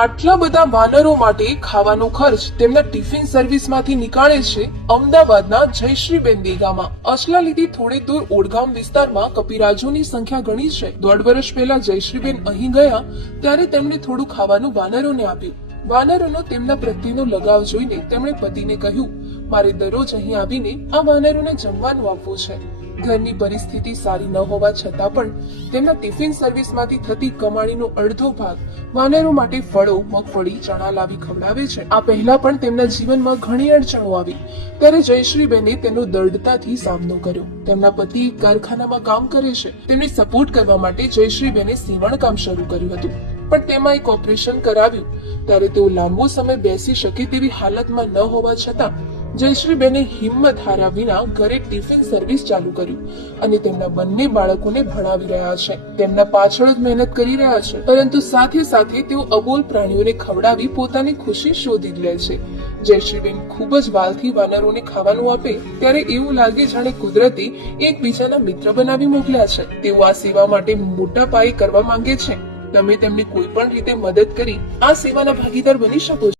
આટલા બધા વાનરો માટે ખાવાનો ખર્ચ તેમના ટિફિન સર્વિસમાંથી નીકાળે છે અમદાવાદના જયશ્રીબેન દેગામા. અસલાલીથી થોડે દૂર ઓડગામ વિસ્તારમાં કપિરાજોની સંખ્યા ઘણી છે. 1.5 વર્ષ પહેલા જયશ્રીબેન અહીં ગયા ત્યારે તેમણે થોડું ખાવાનું વાનરોને આપ્યું. વાનરોનો તેમના પ્રત્યેનો લગાવ જોઈને તેમણે પતિને કહ્યું, મારે દરરોજ અહીં આવીને આ વાનરોને જમવાનું આપવું છે. ઘરની પરિસ્થિતિ સારી ન હોવા છતાં પણ તેમના ટિફિન સર્વિસમાંથી થતી કમાણીનો અડધો ભાગ વાનરો માટે ફળો, મગફળી, ચણા લાવી ખવડાવે છે. આ પહેલા પણ તેમના જીવનમાં ઘણી અડચણો આવી ત્યારે જયશ્રીબેને તેનો દૃઢતાથી સામનો કર્યો. તેમના પતિ એક કારખાનામાં કામ કરે છે. તેમને સપોર્ટ કરવા માટે જયશ્રીબેને સીવણ કામ શરૂ કર્યું હતું. પણ તેમાં એક ઓપરેશન કરાવ્યું ત્યારે તેઓ લાંબો સમય બેસી શકે તેવી હાલતમાં ન હોવા છતાં જયશ્રીબેને હિંમત હાર્યા વિના ઘરે ટિફિન સર્વિસ ચાલુ કર્યું અને તેમના બંને બાળકોને ભણાવી રહ્યા છે. તેમના પાછળ જ મહેનત કરી રહ્યા છે, પરંતુ સાથે સાથે તેઓ અબોલ પ્રાણીઓને ખવડાવી પોતાની ખુશી શોધી લે છે. જયશ્રીબેન ખૂબ જ વાલથી વાનરોને ખાવાનું આપે ત્યારે એવું લાગે જાણે કુદરતે એકબીજાના મિત્ર બનાવી મોકલ્યા છે. તેઓ આ સેવા માટે મોટા પાયે કરવા માંગે છે. તમે તેમને કોઈ પણ રીતે મદદ કરી આ સેવાના ભાગીદાર બની શકો છો.